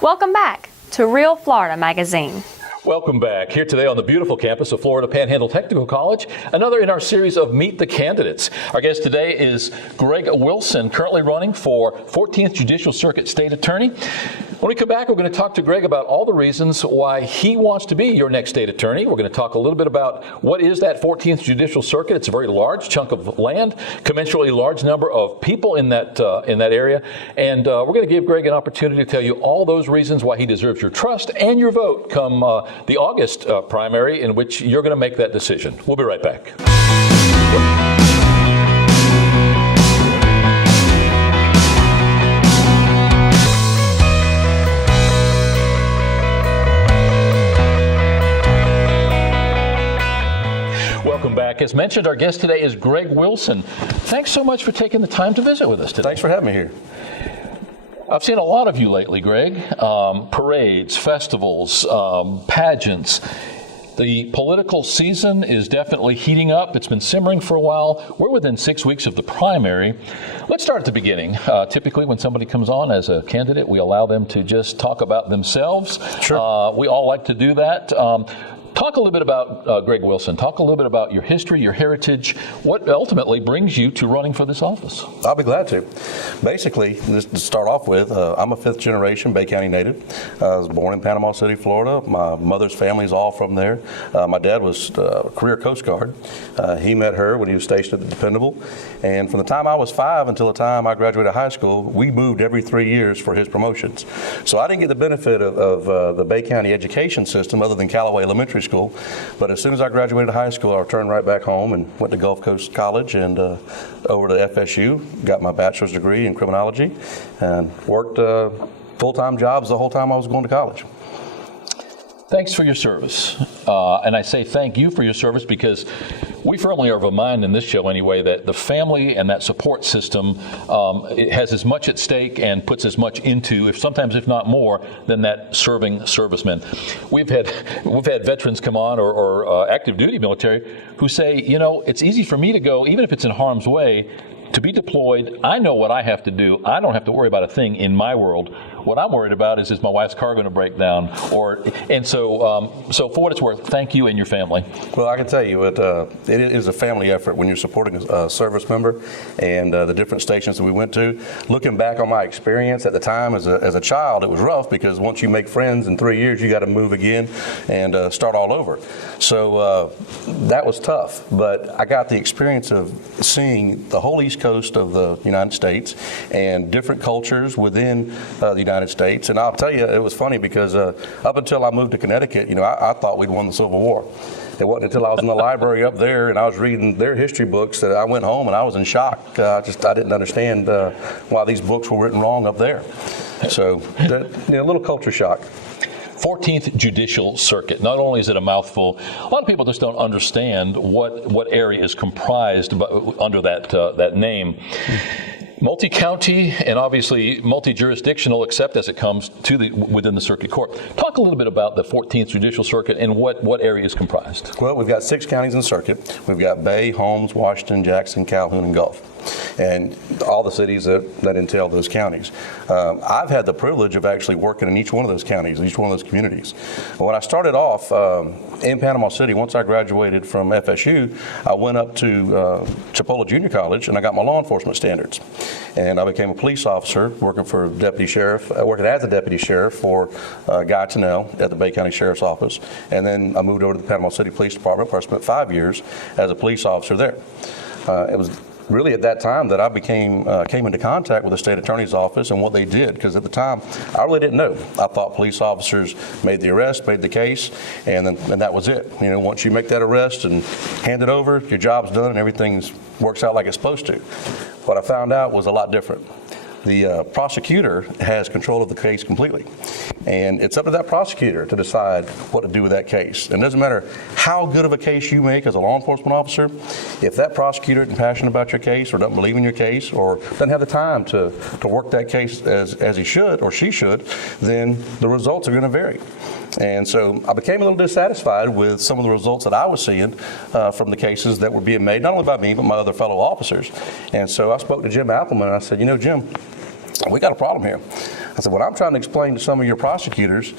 Welcome back to Real Florida Magazine. Welcome back. Here today on the beautiful campus of Florida Panhandle Technical College, another in our series of Meet the Candidates. Our guest today is Greg Wilson, currently running for 14th Judicial Circuit State Attorney. When we come back, we're going to talk to Greg about all the reasons why he wants to be your next state attorney. We're going to talk a little bit about what is that 14th Judicial Circuit. It's a very large chunk of land, commensurately large number of people in that area. And we're going to give Greg an opportunity to tell you all those reasons why he deserves your trust and your vote come the August primary, in which you're going to make that decision. We'll be right back. Welcome back. As mentioned, our guest today is Greg Wilson. Thanks so much for taking the time to visit with us today. Thanks for having me here. I've seen a lot of you lately, Greg. Parades, festivals, pageants. The political season is definitely heating up. It's been simmering for a while. We're within 6 weeks of the primary. Let's start at the beginning. Typically, when somebody comes on as a candidate, we allow them to just talk about themselves. Sure. We all like to do that. Talk a little bit about Greg Wilson. Talk a little bit about your history, your heritage, what ultimately brings you to running for this office. I'll be glad to. Basically, just to start off with, I'm a fifth generation Bay County native. I was born in Panama City, Florida. My mother's family is all from there. My dad was a career Coast Guard. He met her when he was stationed at the Dependable. And from the time I was 5 until the time I graduated high school, we moved every 3 years for his promotions. So I didn't get the benefit of the Bay County education system other than Callaway Elementary School. But as soon as I graduated high school, I returned right back home and went to Gulf Coast College and over to FSU, got my bachelor's degree in criminology, and worked full-time jobs the whole time I was going to college. Thanks for your service. And I say thank you for your service because we firmly are of a mind in this show anyway that the family and that support system it has as much at stake and puts as much into, sometimes if not more, than that serving servicemen. We've had veterans come on or active duty military who say, you know, it's easy for me to go, even if it's in harm's way, to be deployed. I know what I have to do. I don't have to worry about a thing in my world. What I'm worried about is my wife's car going to break down? So for what it's worth, thank you and your family. Well, I can tell you, it is a family effort when you're supporting a service member, and the different stations that we went to. Looking back on my experience at the time as a child, it was rough because once you make friends in 3 years, you got to move again and start all over. So that was tough, but I got the experience of seeing the whole East Coast of the United States and different cultures within the United States. And I'll tell you, it was funny because up until I moved to Connecticut, you know, I thought we'd won the Civil War. It wasn't until I was in the library up there and I was reading their history books that I went home and I was in shock. I didn't understand why these books were written wrong up there. So, a little culture shock. 14th Judicial Circuit. Not only is it a mouthful, a lot of people just don't understand what area is comprised under that name. Multi-county and obviously multi-jurisdictional, except as it comes to within the circuit court. Talk a little bit about the 14th Judicial Circuit and what area is comprised. Well, we've got 6 counties in the circuit. We've got Bay, Holmes, Washington, Jackson, Calhoun, and Gulf, and all the cities that entail those counties. I've had the privilege of actually working in each one of those counties, each one of those communities. When I started off in Panama City, once I graduated from FSU, I went up to Chipola Junior College and I got my law enforcement standards. And I became a police officer working as a deputy sheriff for Guy Tennell at the Bay County Sheriff's Office. And then I moved over to the Panama City Police Department where I spent 5 years as a police officer there. It was really at that time that I came into contact with the state attorney's office and what they did, because at the time I really didn't know. I thought police officers made the arrest, made the case, and that was it. You know, once you make that arrest and hand it over, your job's done and everything works out like it's supposed to. What I found out was a lot different. The prosecutor has control of the case completely. And it's up to that prosecutor to decide what to do with that case. And it doesn't matter how good of a case you make as a law enforcement officer, if that prosecutor isn't passionate about your case or doesn't believe in your case or doesn't have the time to work that case as he should or she should, then the results are going to vary. And so I became a little dissatisfied with some of the results that I was seeing from the cases that were being made, not only by me, but my other fellow officers. And so I spoke to Jim Appleman and I said, you know, Jim, we got a problem here. I said, what I'm trying to explain to some of your prosecutors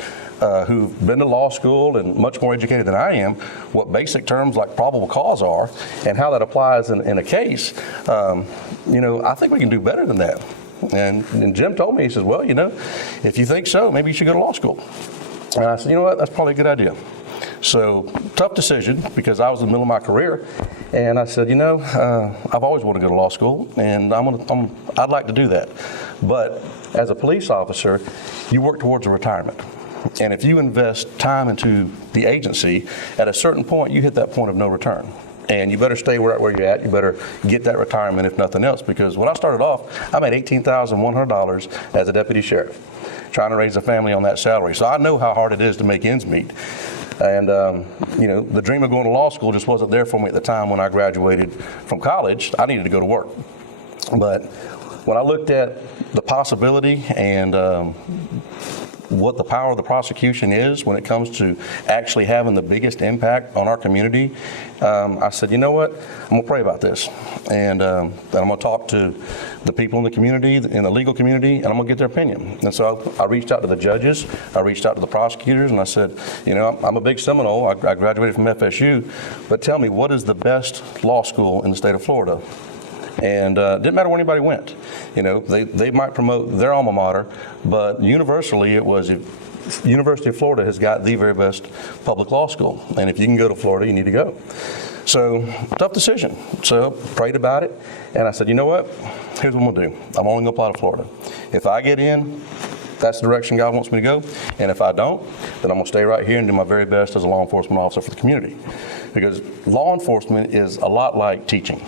who've been to law school and much more educated than I am, what basic terms like probable cause are and how that applies in a case, I think we can do better than that. And Jim told me, he says, well, if you think so, maybe you should go to law school. And I said, you know what, that's probably a good idea. So tough decision because I was in the middle of my career, and I said, I've always wanted to go to law school, and I'd like to do that. But as a police officer, you work towards a retirement. And if you invest time into the agency, at a certain point, you hit that point of no return. And you better stay right where you're at. You better get that retirement, if nothing else, because when I started off, I made $18,100 as a deputy sheriff, trying to raise a family on that salary. So I know how hard it is to make ends meet. And, the dream of going to law school just wasn't there for me at the time when I graduated from college. I needed to go to work. But when I looked at the possibility and what the power of the prosecution is when it comes to actually having the biggest impact on our community, I said, you know what, I'm going to pray about this. And I'm going to talk to the people in the community, in the legal community, and I'm going to get their opinion. And so I reached out to the judges, I reached out to the prosecutors, and I said, I'm a big Seminole, I graduated from FSU, but tell me, what is the best law school in the state of Florida? And it didn't matter where anybody went. They might promote their alma mater, but universally it was University of Florida has got the very best public law school. And if you can go to Florida, you need to go. So tough decision. So prayed about it, and I said, you know what? Here's what I'm gonna do. I'm only gonna apply to Florida. If I get in, that's the direction God wants me to go. And if I don't, then I'm gonna stay right here and do my very best as a law enforcement officer for the community. Because law enforcement is a lot like teaching.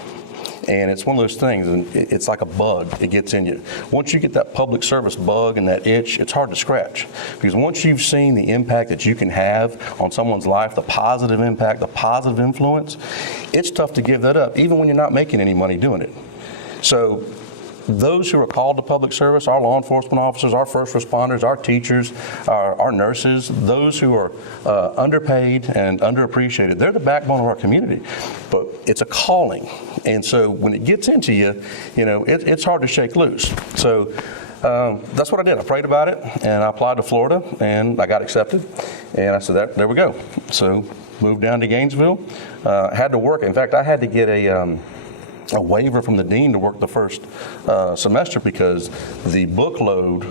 And it's one of those things, and it's like a bug. It gets in you. Once you get that public service bug and that itch, it's hard to scratch. Because once you've seen the impact that you can have on someone's life, the positive impact, the positive influence, it's tough to give that up, even when you're not making any money doing it. So those who are called to public service, our law enforcement officers, our first responders, our teachers, our nurses, those who are underpaid and underappreciated, they're the backbone of our community. But it's a calling. And so when it gets into you, it's hard to shake loose. So that's what I did. I prayed about it, and I applied to Florida, and I got accepted. And I said, there we go. So moved down to Gainesville. Had to work. In fact, I had to get a waiver from the dean to work the first semester because the book load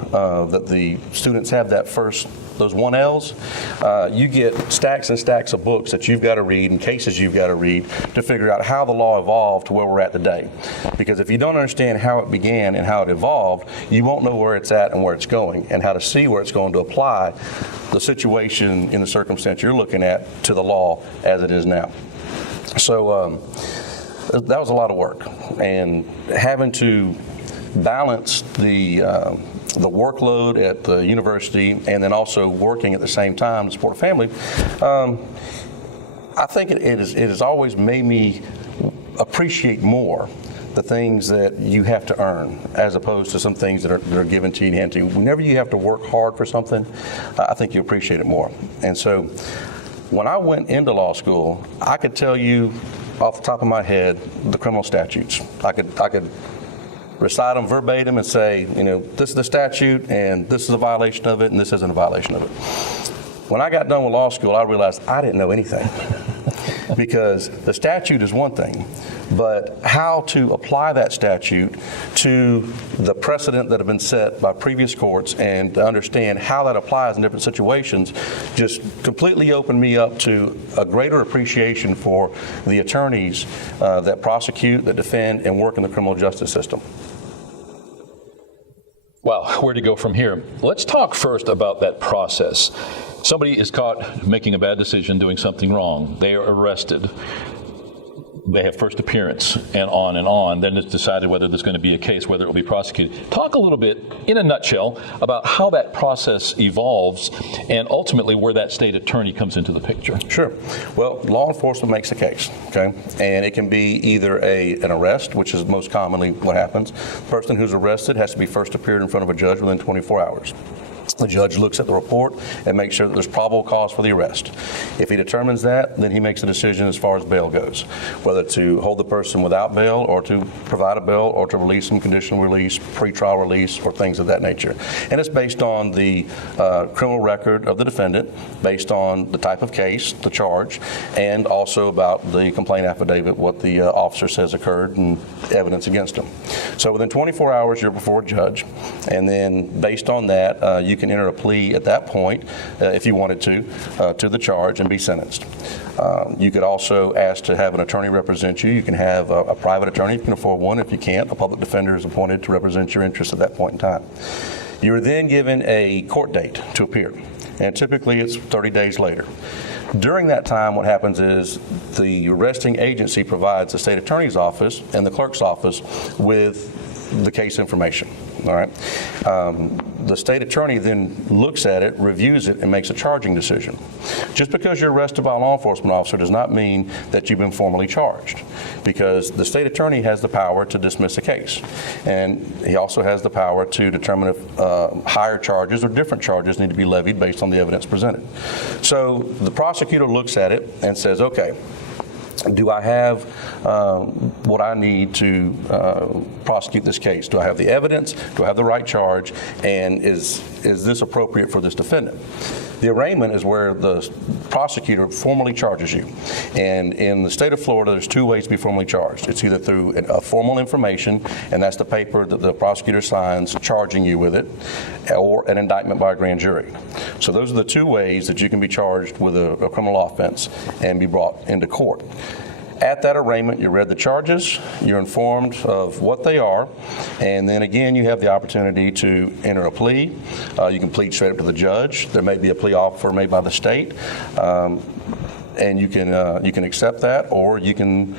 that the students have those 1Ls, you get stacks and stacks of books that you've got to read and cases you've got to read to figure out how the law evolved to where we're at today. Because if you don't understand how it began and how it evolved, you won't know where it's at and where it's going and how to see where it's going to apply the situation in the circumstance you're looking at to the law as it is now. So that was a lot of work, and having to balance the workload at the university and then also working at the same time to support a family, I think it has always made me appreciate more the things that you have to earn as opposed to some things that are given to you and handed to you. Whenever you have to work hard for something, I think you appreciate it more. And so when I went into law school, I could tell you off the top of my head the criminal statutes. I could recite them verbatim and say, this is the statute and this is a violation of it and this isn't a violation of it. When I got done with law school, I realized I didn't know anything. Because the statute is one thing, but how to apply that statute to the precedent that have been set by previous courts and to understand how that applies in different situations just completely opened me up to a greater appreciation for the attorneys that prosecute, that defend, and work in the criminal justice system. Wow, where to go from here? Let's talk first about that process. Somebody is caught making a bad decision, doing something wrong. They are arrested. They have first appearance and on. Then it's decided whether there's going to be a case, whether it will be prosecuted. Talk a little bit, in a nutshell, about how that process evolves and ultimately where that state attorney comes into the picture. Sure. Well, law enforcement makes a case, okay? And it can be either an arrest, which is most commonly what happens. The person who's arrested has to be first appeared in front of a judge within 24 hours. The judge looks at the report and makes sure that there's probable cause for the arrest. If he determines that, then he makes a decision as far as bail goes, whether to hold the person without bail or to provide a bail or to release them, conditional release, pretrial release, or things of that nature. And it's based on the criminal record of the defendant, based on the type of case, the charge, and also about the complaint affidavit, what the officer says occurred and evidence against him. So within 24 hours, you're before a judge, and then based on that, you can enter a plea at that point, if you wanted to the charge and be sentenced. You could also ask to have an attorney represent you. You can have a private attorney if you can afford one. If you can't, a public defender is appointed to represent your interests at that point in time. You are then given a court date to appear, and typically it's 30 days later. During that time, what happens is the arresting agency provides the state attorney's office and the clerk's office with the case information. All right. The state attorney then looks at it, reviews it, and makes a charging decision. Just because you're arrested by a law enforcement officer does not mean that you've been formally charged, because the state attorney has the power to dismiss a case, and he also has the power to determine if higher charges or different charges need to be levied based on the evidence presented. So the prosecutor looks at it and says, okay, do I have what I need to prosecute this case? Do I have the evidence? Do I have the right charge? And is this appropriate for this defendant? The arraignment is where the prosecutor formally charges you. And in the state of Florida, there's two ways to be formally charged. It's either through a formal information, and that's the paper that the prosecutor signs charging you with it, or an indictment by a grand jury. So those are the two ways that you can be charged with a criminal offense and be brought into court. At that arraignment, you read the charges, you're informed of what they are, and then again, you have the opportunity to enter a plea. You can plead straight up to the judge. There may be a plea offer made by the state, and you can accept that, or you can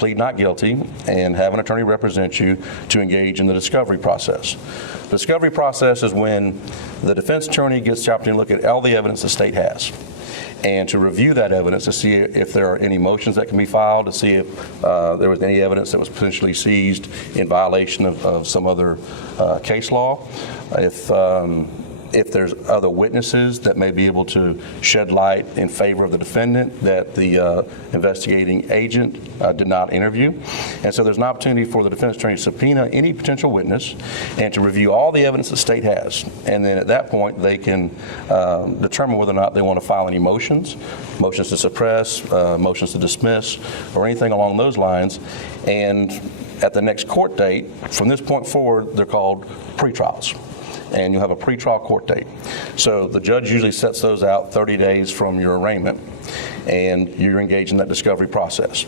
plead not guilty and have an attorney represent you to engage in the discovery process. The discovery process is when the defense attorney gets the opportunity to look at all the evidence the state has, and to review that evidence to see if there are any motions that can be filed, to see if there was any evidence that was potentially seized in violation of some other case law. If there's other witnesses that may be able to shed light in favor of the defendant that the investigating agent did not interview. And so there's an opportunity for the defense attorney to subpoena any potential witness and to review all the evidence the state has. And then at that point, they can determine whether or not they want to file any motions to suppress, motions to dismiss, or anything along those lines. And at the next court date, from this point forward, they're called pretrials. And you'll have a pretrial court date. So the judge usually sets those out 30 days from your arraignment, and you're engaged in that discovery process.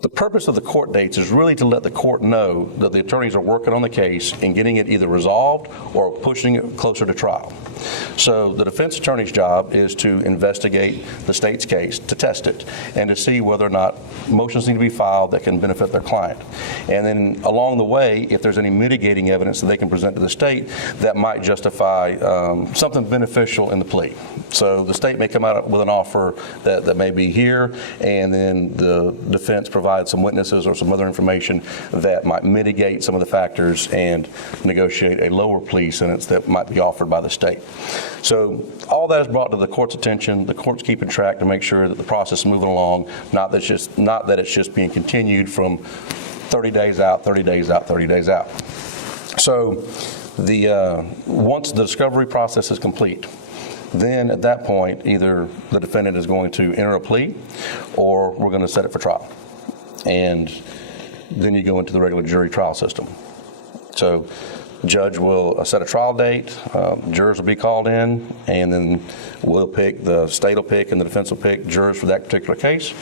The purpose of the court dates is really to let the court know that the attorneys are working on the case and getting it either resolved or pushing it closer to trial. So the defense attorney's job is to investigate the state's case, to test it, and to see whether or not motions need to be filed that can benefit their client. And then along the way, if there's any mitigating evidence that they can present to the state that might justify something beneficial in the plea. So the state may come out with an offer that may be here, and then the defense provides some witnesses or some other information that might mitigate some of the factors and negotiate a lower plea sentence that might be offered by the state. So all that is brought to the court's attention. The court's keeping track to make sure that the process is moving along, not that it's just being continued from 30 days out, 30 days out, 30 days out. So once the discovery process is complete, then at that point, either the defendant is going to enter a plea or we're going to set it for trial. And then you go into the regular jury trial system. So the judge will set a trial date, jurors will be called in, and then the state will pick and the defense will pick jurors for that particular case,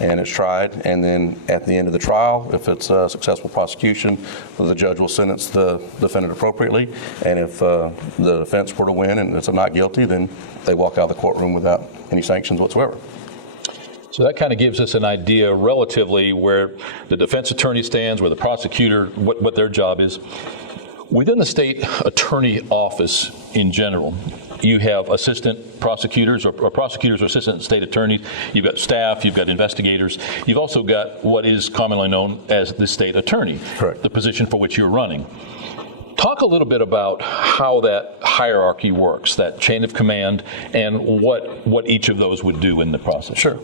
and it's tried. And then at the end of the trial, if it's a successful prosecution, the judge will sentence the defendant appropriately. And if the defense were to win and it's a not guilty, then they walk out of the courtroom without any sanctions whatsoever. So that kind of gives us an idea relatively where the defense attorney stands, where the prosecutor, what their job is. Within the state attorney office in general, you have assistant prosecutors or prosecutors or assistant state attorneys. You've got staff, you've got investigators. You've also got what is commonly known as the state attorney, correct, the position for which you're running. Talk a little bit about how that hierarchy works, that chain of command, and what each of those would do in the process. Sure.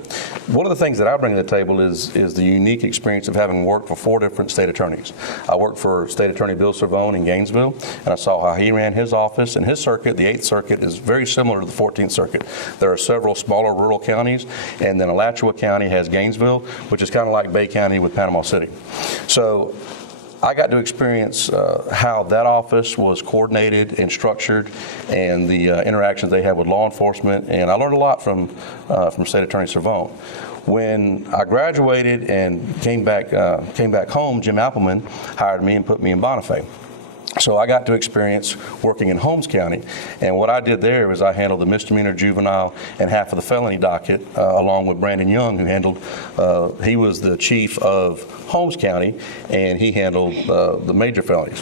One of the things that I bring to the table is the unique experience of having worked for 4 different state attorneys. I worked for State Attorney Bill Cervone in Gainesville, and I saw how he ran his office. And his circuit, the 8th Circuit, is very similar to the 14th Circuit. There are several smaller rural counties, and then Alachua County has Gainesville, which is kind of like Bay County with Panama City. So I got to experience how that office was coordinated and structured, and the interactions they had with law enforcement, and I learned a lot from State Attorney Cervone. When I graduated and came back home, Jim Appleman hired me and put me in Bonifay. So I got to experience working in Holmes County, and what I did there was I handled the misdemeanor, juvenile, and half of the felony docket, along with Brandon Young, who handled, he was the chief of Holmes County, and he handled the major felonies.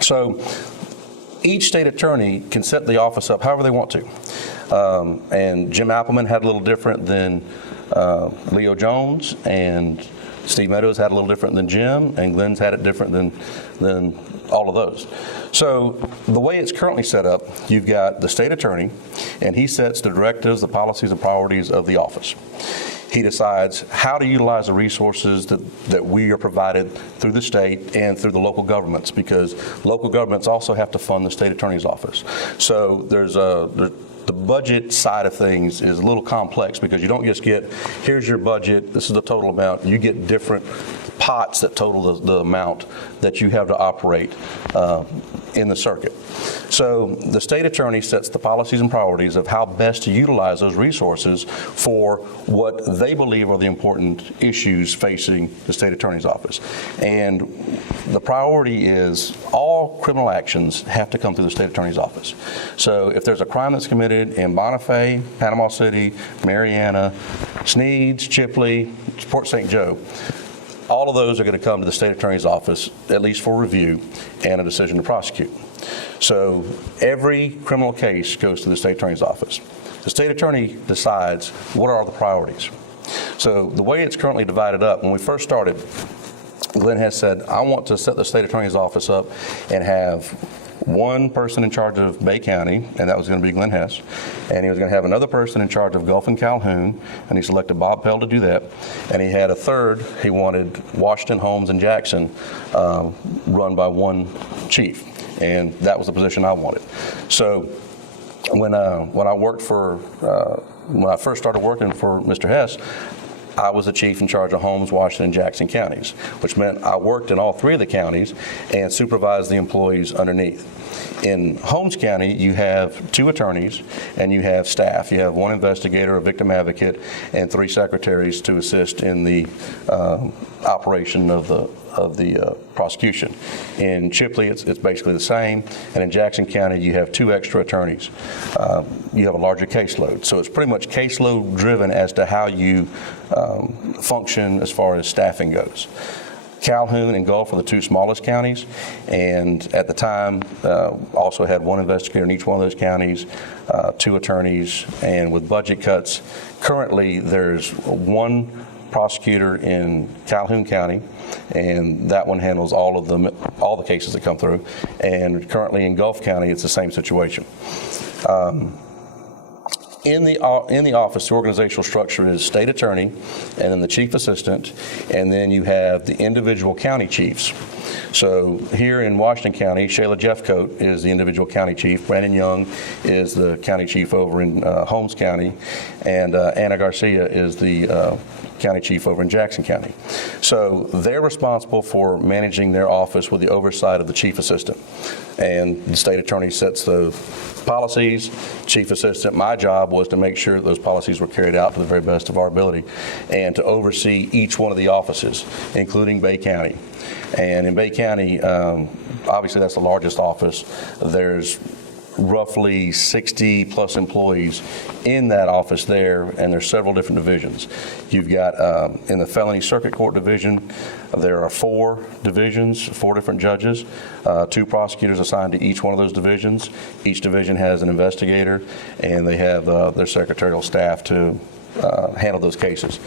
So each state attorney can set the office up however they want to. And Jim Appleman had a little different than Leo Jones, and Steve Meadows had a little different than Jim, and Glenn's had it different than all of those. So the way it's currently set up, you've got the state attorney, and he sets the directives, the policies, and priorities of the office. He decides how to utilize the resources that we are provided through the state and through the local governments, because local governments also have to fund the state attorney's office. So the budget side of things is a little complex, because you don't just get, here's your budget, this is the total amount. You get different pots that total the amount that you have to operate in the circuit. So the state attorney sets the policies and priorities of how best to utilize those resources for what they believe are the important issues facing the state attorney's office. And the priority is all criminal actions have to come through the state attorney's office. So if there's a crime that's committed in Bonifay, Panama City, Mariana, Sneads, Chipley, Port St. Joe, all of those are going to come to the state attorney's office, at least for review and a decision to prosecute. So every criminal case goes to the state attorney's office. The state attorney decides what are the priorities. So the way it's currently divided up, when we first started, Glenn has said, I want to set the state attorney's office up and have one person in charge of Bay County, and that was going to be Glenn Hess, and he was going to have another person in charge of Gulf and Calhoun, and he selected Bob Pell to do that, and he had a third. He wanted Washington, Holmes, and Jackson run by one chief, and that was the position I wanted. So when I first started working for Mr. Hess, I was the chief in charge of Holmes, Washington, and Jackson counties, which meant I worked in all 3 of the counties and supervised the employees underneath. In Holmes County, you have 2 attorneys and you have staff. You have 1 investigator, a victim advocate, and 3 secretaries to assist in the operation of the prosecution. In Chipley, it's basically the same, and in Jackson County, you have 2 extra attorneys. You have a larger caseload, so it's pretty much caseload driven as to how you function as far as staffing goes. Calhoun and Gulf are the 2 smallest counties, and at the time also had 1 investigator in each one of those counties, 2 attorneys, and with budget cuts, currently there's 1 prosecutor in Calhoun County, and that one handles all the cases that come through. And currently in Gulf County, it's the same situation. In the office, the organizational structure is state attorney, and then the chief assistant, and then you have the individual county chiefs. So here in Washington County, Shayla Jeffcoat is the individual county chief. Brandon Young is the county chief over in Holmes County, and Anna Garcia is the county chief over in Jackson County. So they're responsible for managing their office with the oversight of the chief assistant. And the state attorney sets the policies. Chief assistant, my job was to make sure that those policies were carried out to the very best of our ability and to oversee each one of the offices, including Bay County. And in Bay County, obviously that's the largest office. There's roughly 60 plus employees in that office there, and there's several different divisions. You've got in the felony circuit court division, there are 4 divisions, 4 different judges, 2 prosecutors assigned to each one of those divisions. Each division has an investigator, and they have their secretarial staff to handle those cases.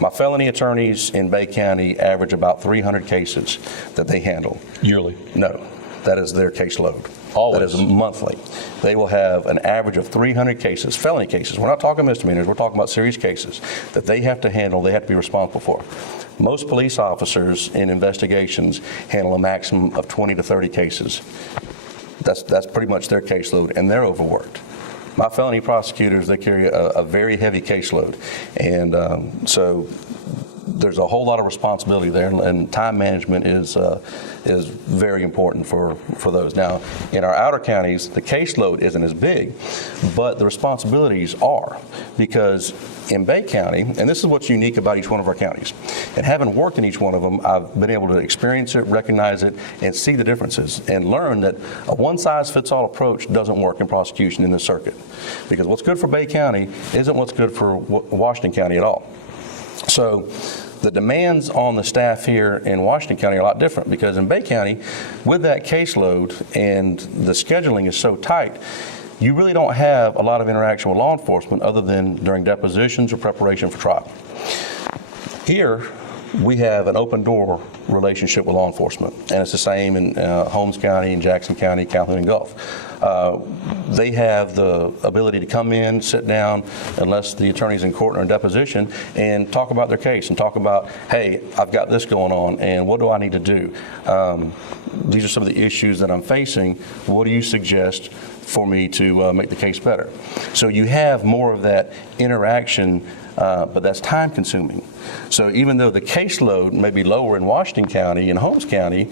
My felony attorneys in Bay County average about 300 cases that they handle. Yearly? No. That is their caseload. Always. That is monthly. They will have an average of 300 cases, felony cases. We're not talking misdemeanors. We're talking about serious cases that they have to handle, they have to be responsible for. Most police officers in investigations handle a maximum of 20 to 30 cases. That's pretty much their caseload, and they're overworked. My felony prosecutors, they carry a very heavy caseload, and so there's a whole lot of responsibility there, and time management is very important for those. Now, in our outer counties, the caseload isn't as big, but the responsibilities are, because in Bay County, and this is what's unique about each one of our counties, and having worked in each one of them, I've been able to experience it, recognize it, and see the differences, and learn that a one-size-fits-all approach doesn't work in prosecution in this circuit, because what's good for Bay County isn't what's good for Washington County at all. So the demands on the staff here in Washington County are a lot different, because in Bay County, with that caseload and the scheduling is so tight, you really don't have a lot of interaction with law enforcement other than during depositions or preparation for trial. Here, we have an open door relationship with law enforcement, and it's the same in Holmes County, and Jackson County, Calhoun, and Gulf. They have the ability to come in, sit down, unless the attorney's in court or in deposition, and talk about their case and talk about, hey, I've got this going on, and what do I need to do? These are some of the issues that I'm facing. What do you suggest for me to make the case better? So you have more of that interaction, but that's time consuming. So even though the caseload may be lower in Washington County and Holmes County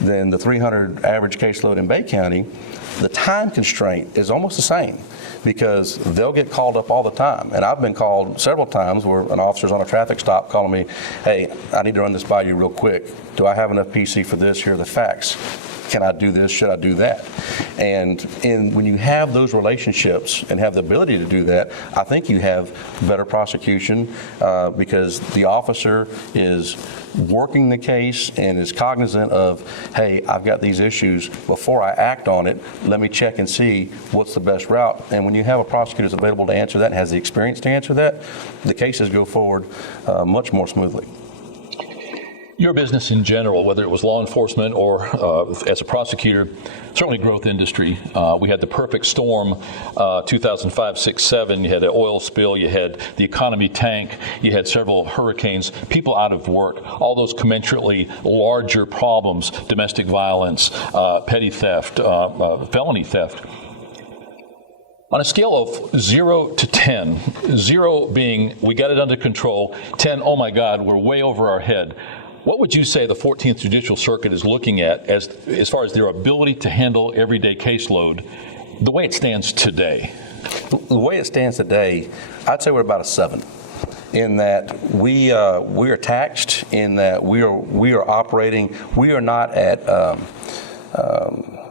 than the 300 average caseload in Bay County, the time constraint is almost the same, because they'll get called up all the time. And I've been called several times where an officer's on a traffic stop calling me, hey, I need to run this by you real quick. Do I have enough PC for this? Here are the facts. Can I do this? Should I do that? And when you have those relationships and have the ability to do that, I think you have better prosecution, because the officer is working the case and is cognizant of, hey, I've got these issues. Before I act on it, let me check and see what's the best route. And when you have a prosecutor that's available to answer that and has the experience to answer that, the cases go forward much more smoothly. Your business in general, whether it was law enforcement or as a prosecutor, certainly growth industry. We had the perfect storm, 2005, 6, 7. You had an oil spill. You had the economy tank. You had several hurricanes, people out of work, all those commensurately larger problems, domestic violence, petty theft, felony theft. On a scale of 0 to 10, 0 being we got it under control, 10, oh my God, we're way over our head. What would you say the 14th Judicial Circuit is looking at as far as their ability to handle everyday caseload, the way it stands today? The way it stands today, I'd say we're about a 7. In that we are taxed, in that we are operating, we are not at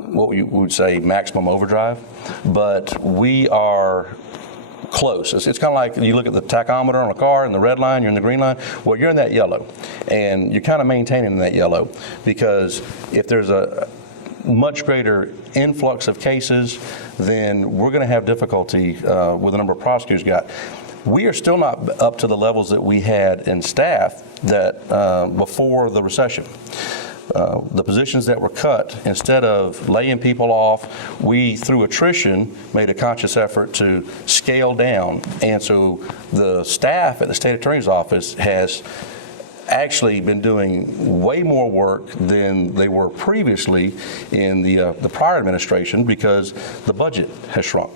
what we would say maximum overdrive, but we are close. It's kind of like you look at the tachometer on a car and the red line, you're in the green line. Well, you're in that yellow, and you're kind of maintaining that yellow, because if there's a much greater influx of cases, then we're going to have difficulty with the number of prosecutors we got. We are still not up to the levels that we had in staff that before the recession. The positions that were cut, instead of laying people off, we, through attrition, made a conscious effort to scale down. And so the staff at the state attorney's office has actually been doing way more work than they were previously in the prior administration, because the budget has shrunk.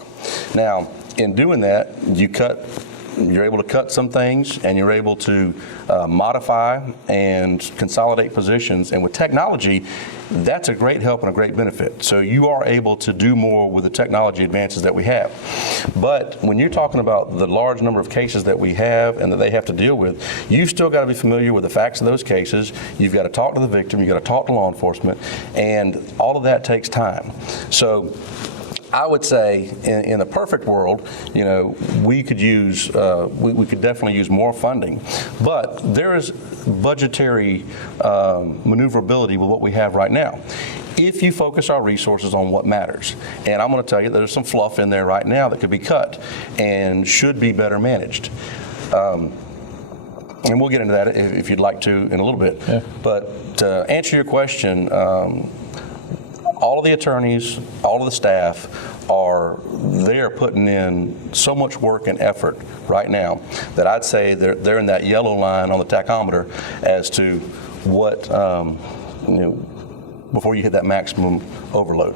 Now, in doing that, you're able to cut some things, and you're able to modify and consolidate positions. And with technology, that's a great help and a great benefit. So you are able to do more with the technology advances that we have. But when you're talking about the large number of cases that we have and that they have to deal with, you've still got to be familiar with the facts of those cases. You've got to talk to the victim. You've got to talk to law enforcement. And all of that takes time. So I would say, in a perfect world, we could use, we could definitely use more funding, but there is budgetary maneuverability with what we have right now, if you focus our resources on what matters. And I'm going to tell you there's some fluff in there right now that could be cut and should be better managed. And we'll get into that if you'd like to in a little bit. Yeah. But to answer your question, all of the attorneys, all of the staff they are putting in so much work and effort right now that I'd say they're in that yellow line on the tachometer as to what, before you hit that maximum overload.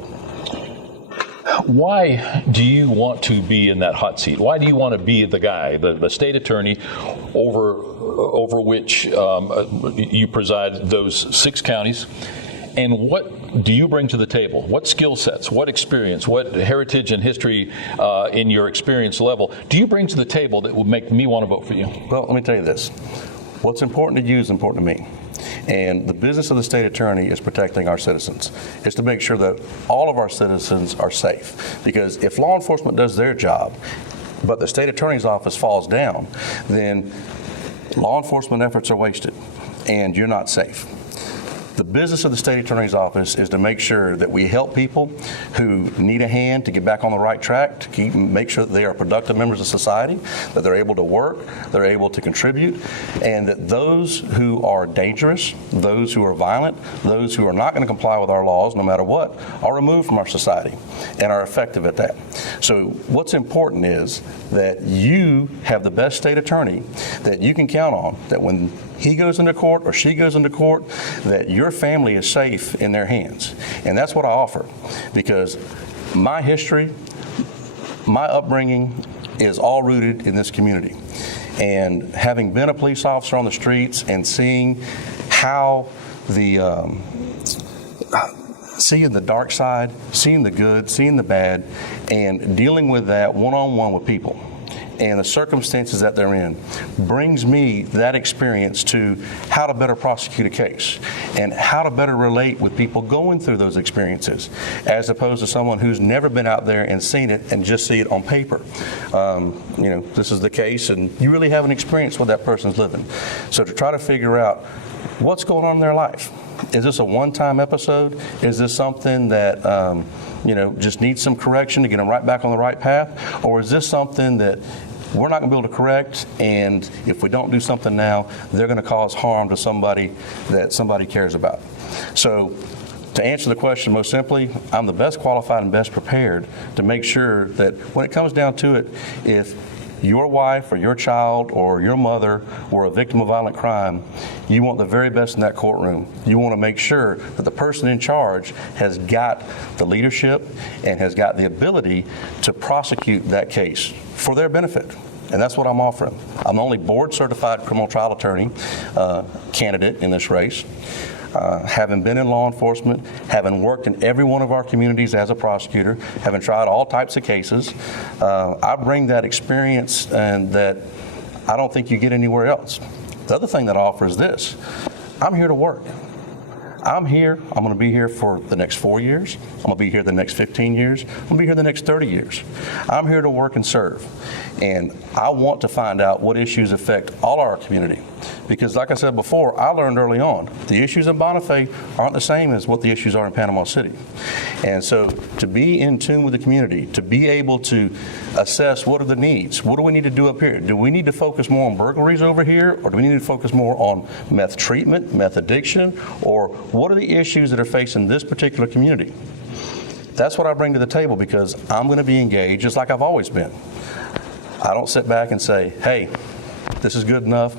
Why do you want to be in that hot seat? Why do you want to be the guy, the state attorney over which you preside those 6 counties? And what do you bring to the table? What skill sets, what experience, what heritage and history in your experience level do you bring to the table that would make me want to vote for you? Well, let me tell you this. What's important to you is important to me. And the business of the state attorney is protecting our citizens. It's to make sure that all of our citizens are safe. Because if law enforcement does their job, but the state attorney's office falls down, then law enforcement efforts are wasted and you're not safe. The business of the state attorney's office is to make sure that we help people who need a hand to get back on the right track, to make sure that they are productive members of society, that they're able to work, they're able to contribute, and that those who are dangerous, those who are violent, those who are not going to comply with our laws no matter what, are removed from our society and are effective at that. So what's important is that you have the best state attorney that you can count on, that when he goes into court or she goes into court, that your family is safe in their hands. And that's what I offer, because my history, my upbringing is all rooted in this community. And having been a police officer on the streets and seeing how seeing the dark side, seeing the good, seeing the bad, and dealing with that one-on-one with people and the circumstances that they're in brings me that experience to how to better prosecute a case and how to better relate with people going through those experiences, as opposed to someone who's never been out there and seen it and just see it on paper. This is the case and you really haven't experienced what that person's living. So to try to figure out what's going on in their life. Is this a one-time episode? Is this something that just needs some correction to get them right back on the right path? Or is this something that we're not going to be able to correct, and if we don't do something now, they're going to cause harm to somebody that somebody cares about? So to answer the question most simply, I'm the best qualified and best prepared to make sure that when it comes down to it, if your wife or your child or your mother were a victim of violent crime, you want the very best in that courtroom. You want to make sure that the person in charge has got the leadership and has got the ability to prosecute that case for their benefit. And that's what I'm offering. I'm the only board-certified criminal trial attorney candidate in this race. Having been in law enforcement, having worked in every one of our communities as a prosecutor, having tried all types of cases, I bring that experience and that I don't think you get anywhere else. The other thing that I offer is this. I'm here to work. I'm here. I'm going to be here for the next 4 years. I'm going to be here the next 15 years. I'm going to be here the next 30 years. I'm here to work and serve. And I want to find out what issues affect all our community. Because like I said before, I learned early on, the issues in Bonifay aren't the same as what the issues are in Panama City. And so to be in tune with the community, to be able to assess what are the needs, what do we need to do up here? Do we need to focus more on burglaries over here, or do we need to focus more on meth treatment, meth addiction, or what are the issues that are facing this particular community? That's what I bring to the table, because I'm going to be engaged just like I've always been. I don't sit back and say, hey, this is good enough.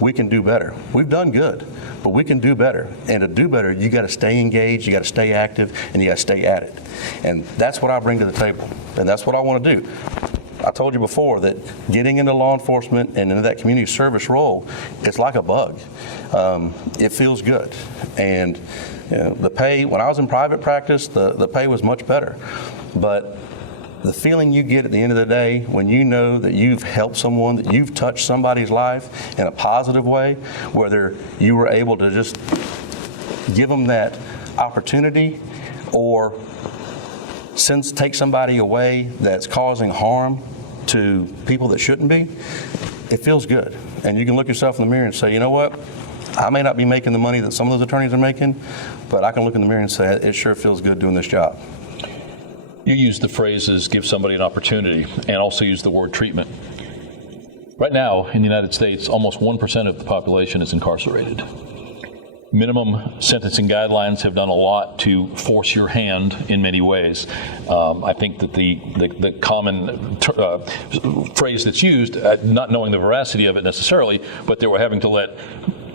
We can do better. We've done good, but we can do better. And to do better, you got to stay engaged, you got to stay active, and you got to stay at it. And that's what I bring to the table, and that's what I want to do. I told you before that getting into law enforcement and into that community service role, it's like a bug. It feels good. And the pay, when I was in private practice, the pay was much better. But the feeling you get at the end of the day when you know that you've helped someone, that you've touched somebody's life in a positive way, whether you were able to just give them that opportunity or take somebody away that's causing harm to people that shouldn't be, it feels good. And you can look yourself in the mirror and say, you know what? I may not be making the money that some of those attorneys are making, but I can look in the mirror and say, it sure feels good doing this job. You use the phrases give somebody an opportunity and also use the word treatment. Right now in the United States, almost 1% of the population is incarcerated. minimum sentencing guidelines have done a lot to force your hand in many ways. I think that the common phrase that's used, not knowing the veracity of it necessarily, but they were having to let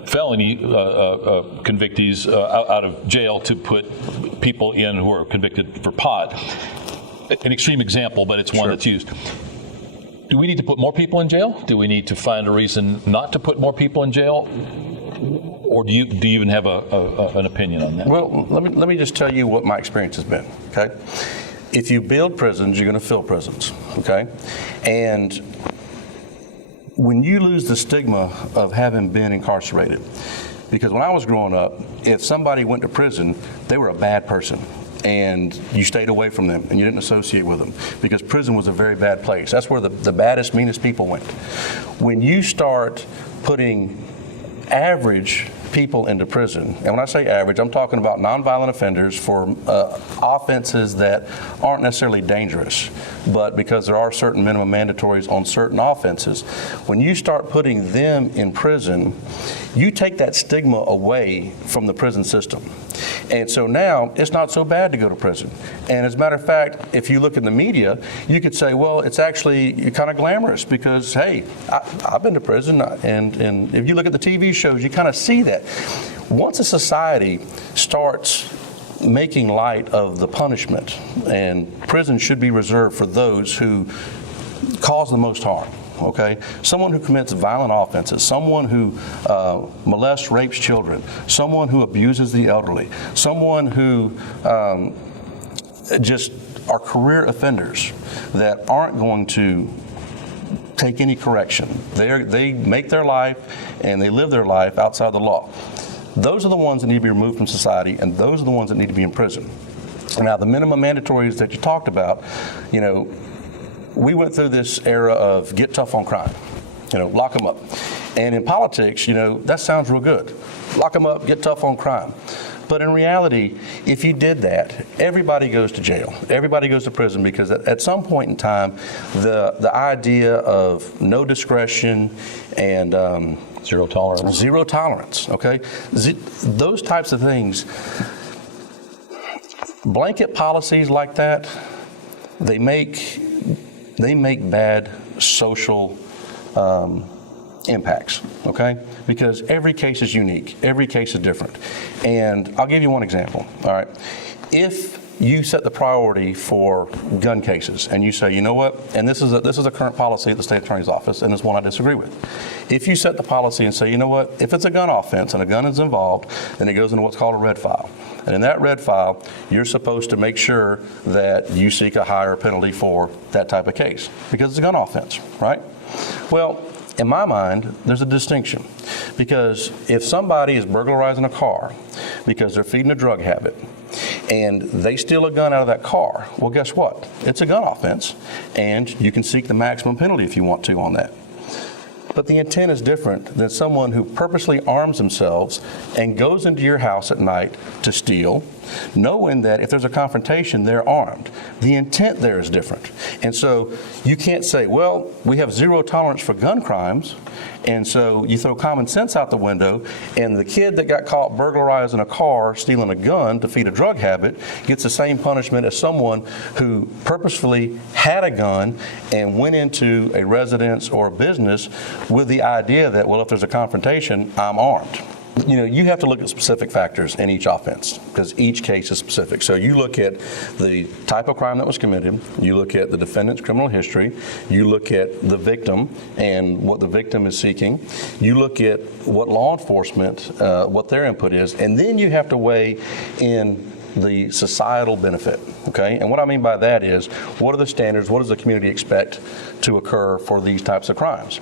felony convictees out of jail to put people in who are convicted for pot. An extreme example, but it's one that's used. Do we need to put more people in jail? Do we need to find a reason not to put more people in jail? Or do you even have an opinion on that? Well, let me just tell you what my experience has been, okay? If you build prisons, you're going to fill prisons, okay? And when you lose the stigma of having been incarcerated, because when I was growing up, if somebody went to prison, they were a bad person. And you stayed away from them and you didn't associate with them because prison was a very bad place. That's where the baddest, meanest people went. When you start putting average people into prison, and when I say average, I'm talking about nonviolent offenders for offenses that aren't necessarily dangerous, but because there are certain minimum mandatories on certain offenses, when you start putting them in prison, you take that stigma away from the prison system. And so now it's not so bad to go to prison. And as a matter of fact, if you look in the media, you could say, well, it's actually kind of glamorous because, hey, I've been to prison. And if you look at the TV shows, you kind of see that. Once a society starts making light of the punishment, and prison should be reserved for those who cause the most harm. Okay, someone who commits violent offenses, someone who molests, rapes children, someone who abuses the elderly, someone who just are career offenders that aren't going to take any correction. They make their life and they live their life outside the law. Those are the ones that need to be removed from society, and those are the ones that need to be in prison. Now, the minimum mandatories that you talked about, you know, we went through this era of get tough on crime, you know, lock them up. And in politics, you know, that sounds real good. Lock them up, get tough on crime. But in reality, if you did that, everybody goes to jail. Everybody goes to prison because at some point in time, the idea of no discretion and zero tolerance, okay? Those types of things, blanket policies like that, they make bad social impacts, okay? Because every case is unique. Every case is different. And I'll give you one example, all right? If you set the priority for gun cases and you say, you know what, and this is a current policy at the state attorney's office, and it's one I disagree with. If you set the policy and say, you know what, if it's a gun offense and a gun is involved, then it goes into what's called a red file. And in that red file, you're supposed to make sure that you seek a higher penalty for that type of case because it's a gun offense, right? Well, in my mind, there's a distinction because if somebody is burglarizing a car because they're feeding a drug habit and they steal a gun out of that car, well, guess what? It's a gun offense, and you can seek the maximum penalty if you want to on that. But the intent is different than someone who purposely arms themselves and goes into your house at night to steal, knowing that if there's a confrontation, they're armed. The intent there is different. And so you can't say, well, we have zero tolerance for gun crimes, and so you throw common sense out the window, and the kid that got caught burglarizing a car, stealing a gun to feed a drug habit, gets the same punishment as someone who purposefully had a gun and went into a residence or a business with the idea that, well, if there's a confrontation, I'm armed. You know, you have to look at specific factors in each offense because each case is specific. So you look at the type of crime that was committed, you look at the defendant's criminal history, you look at the victim and what the victim is seeking, you look at what law enforcement, what their input is, and then you have to weigh in the societal benefit, okay? And what I mean by that is, what are the standards, what does the community expect to occur for these types of crimes?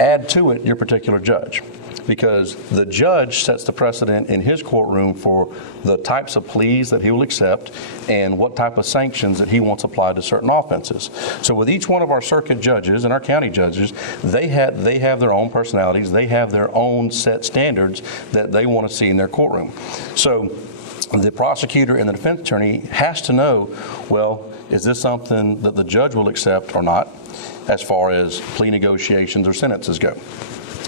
Add to it your particular judge, because the judge sets the precedent in his courtroom for the types of pleas that he will accept and what type of sanctions that he wants applied to certain offenses. So with each one of our circuit judges and our county judges, they have their own personalities, they have their own set standards that they want to see in their courtroom. So the prosecutor and the defense attorney has to know, well, is this something that the judge will accept or not as far as plea negotiations or sentences go?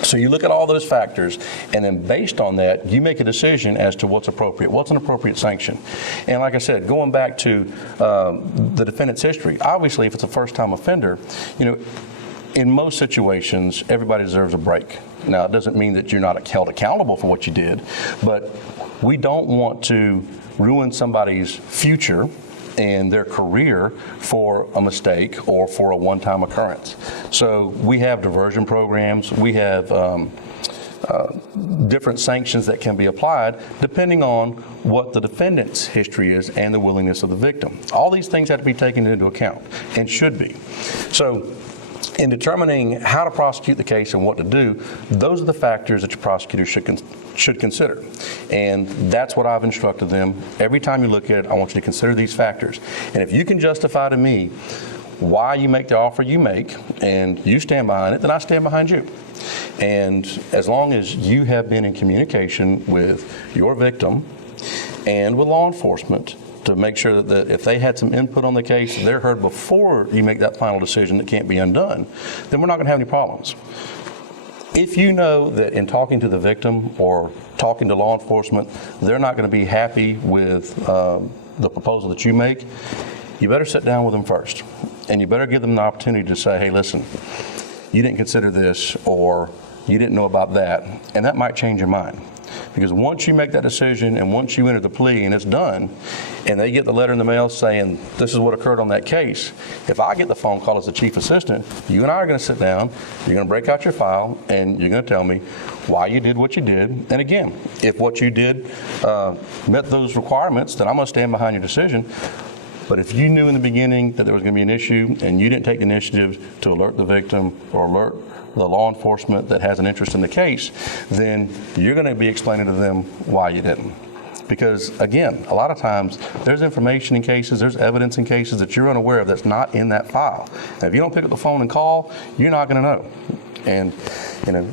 So you look at all those factors, and then based on that, you make a decision as to what's appropriate, what's an appropriate sanction. And like I said, going back to the defendant's history, obviously if it's a first-time offender, in most situations, everybody deserves a break. Now, it doesn't mean that you're not held accountable for what you did, but we don't want to ruin somebody's future and their career for a mistake or for a one-time occurrence. So we have diversion programs. We have different sanctions that can be applied depending on what the defendant's history is and the willingness of the victim. All these things have to be taken into account and should be. So in determining how to prosecute the case and what to do, those are the factors that your prosecutor should consider. And that's what I've instructed them. Every time you look at it, I want you to consider these factors. And if you can justify to me why you make the offer you make and you stand behind it, then I stand behind you. And as long as you have been in communication with your victim and with law enforcement to make sure that if they had some input on the case, they're heard before you make that final decision that can't be undone, then we're not going to have any problems. If you know that in talking to the victim or talking to law enforcement, they're not going to be happy with the proposal that you make, you better sit down with them first. And you better give them the opportunity to say, hey, listen, you didn't consider this or you didn't know about that. And that might change your mind. Because once you make that decision and once you enter the plea and it's done, and they get the letter in the mail saying this is what occurred on that case, if I get the phone call as the chief assistant, you and I are going to sit down, you're going to break out your file, and you're going to tell me why you did what you did. And again, if what you did met those requirements, then I'm going to stand behind your decision. But if you knew in the beginning that there was going to be an issue and you didn't take the initiative to alert the victim or alert the law enforcement that has an interest in the case, then you're going to be explaining to them why you didn't. Because again, a lot of times there's information in cases, there's evidence in cases that you're unaware of that's not in that file. And if you don't pick up the phone and call, you're not going to know. And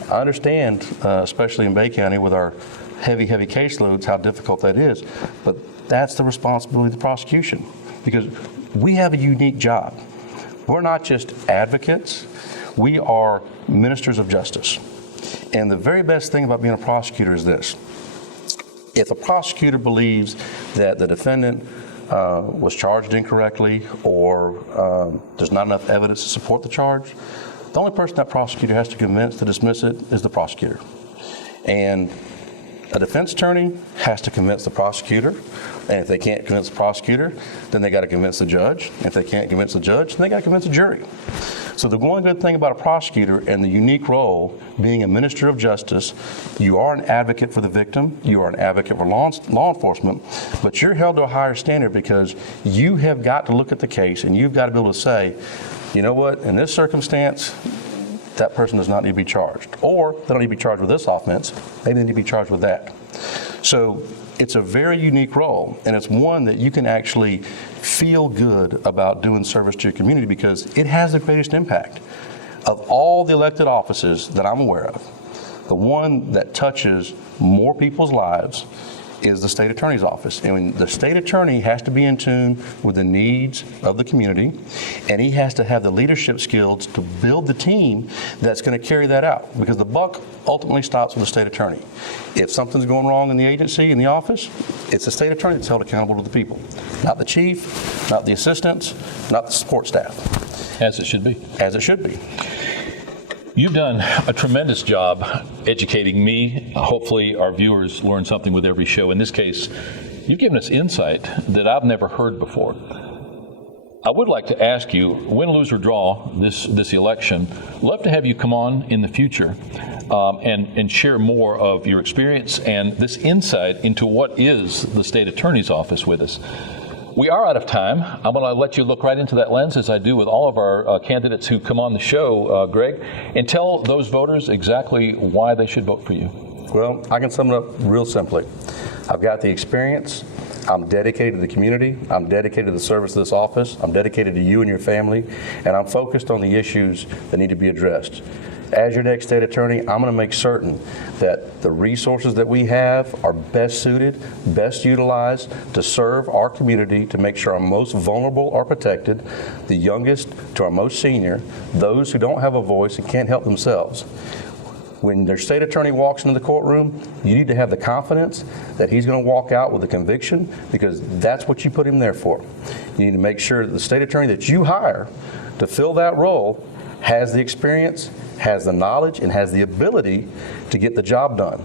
I understand, especially in Bay County with our heavy caseloads, how difficult that is. But that's the responsibility of the prosecution. Because we have a unique job. We're not just advocates, we are ministers of justice. And the very best thing about being a prosecutor is this. If a prosecutor believes that the defendant was charged incorrectly or there's not enough evidence to support the charge, the only person that prosecutor has to convince to dismiss it is the prosecutor. And a defense attorney has to convince the prosecutor, and if they can't convince the prosecutor, then they got to convince the judge. If they can't convince the judge, then they got to convince the jury. So the one good thing about a prosecutor and the unique role being a minister of justice, you are an advocate for the victim, you are an advocate for law enforcement, but you're held to a higher standard because you have got to look at the case and you've got to be able to say, you know what, in this circumstance, that person does not need to be charged. Or they don't need to be charged with this offense, maybe they need to be charged with that. So it's a very unique role, and it's one that you can actually feel good about doing service to your community because it has the greatest impact. Of all the elected offices that I'm aware of, the one that touches more people's lives is the state attorney's office. And the state attorney has to be in tune with the needs of the community, and he has to have the leadership skills to build the team that's going to carry that out, because the buck ultimately stops with the state attorney. If something's going wrong in the agency, in the office, it's the state attorney that's held accountable to the people, not the chief, not the assistants, not the support staff. As it should be. As it should be. You've done a tremendous job educating me. Hopefully our viewers learn something with every show. In this case, you've given us insight that I've never heard before. I would like to ask you, win, lose, or draw this election, love to have you come on in the future and share more of your experience and this insight into what is the state attorney's office with us. We are out of time. I'm going to let you look right into that lens, as I do with all of our candidates who come on the show, Greg, and tell those voters exactly why they should vote for you. Well, I can sum it up real simply. I've got the experience. I'm dedicated to the community. I'm dedicated to the service of this office. I'm dedicated to you and your family, and I'm focused on the issues that need to be addressed. As your next state attorney, I'm going to make certain that the resources that we have are best suited, best utilized to serve our community, to make sure our most vulnerable are protected, the youngest to our most senior, those who don't have a voice and can't help themselves. When their state attorney walks into the courtroom, you need to have the confidence that he's going to walk out with a conviction, because that's what you put him there for. You need to make sure that the state attorney that you hire to fill that role has the experience, has the knowledge, and has the ability to get the job done.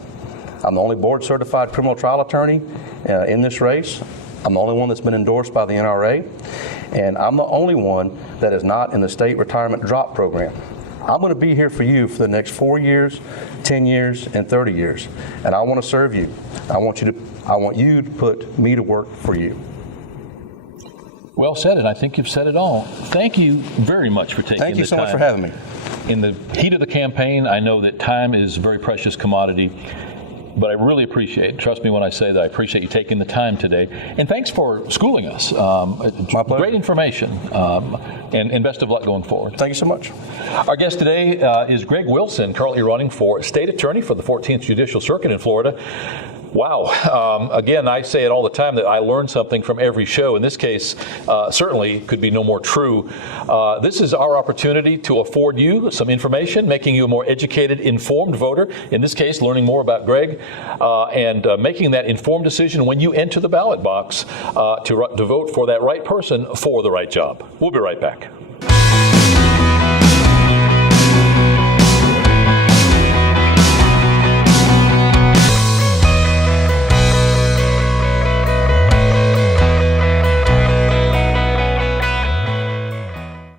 I'm the only board certified criminal trial attorney in this race. I'm the only one that's been endorsed by the NRA, and I'm the only one that is not in the state retirement drop program. I'm going to be here for you for the next 4 years, 10 years, and 30 years, and I want to serve you. I want you to put me to work for you. Well said, and I think you've said it all. Thank you very much for taking the time. Thank you so much for having me. In the heat of the campaign, I know that time is a very precious commodity, but I really appreciate it. Trust me when I say that I appreciate you taking the time today. And thanks for schooling us. My pleasure. Great information, and best of luck going forward. Thank you so much. Our guest today is Greg Wilson, currently running for state attorney for the 14th Judicial Circuit in Florida. Wow. Again, I say it all the time that I learn something from every show. In this case, certainly could be no more true. This is our opportunity to afford you some information, making you a more educated, informed voter. In this case, learning more about Greg and making that informed decision when you enter the ballot box to vote for that right person for the right job. We'll be right back.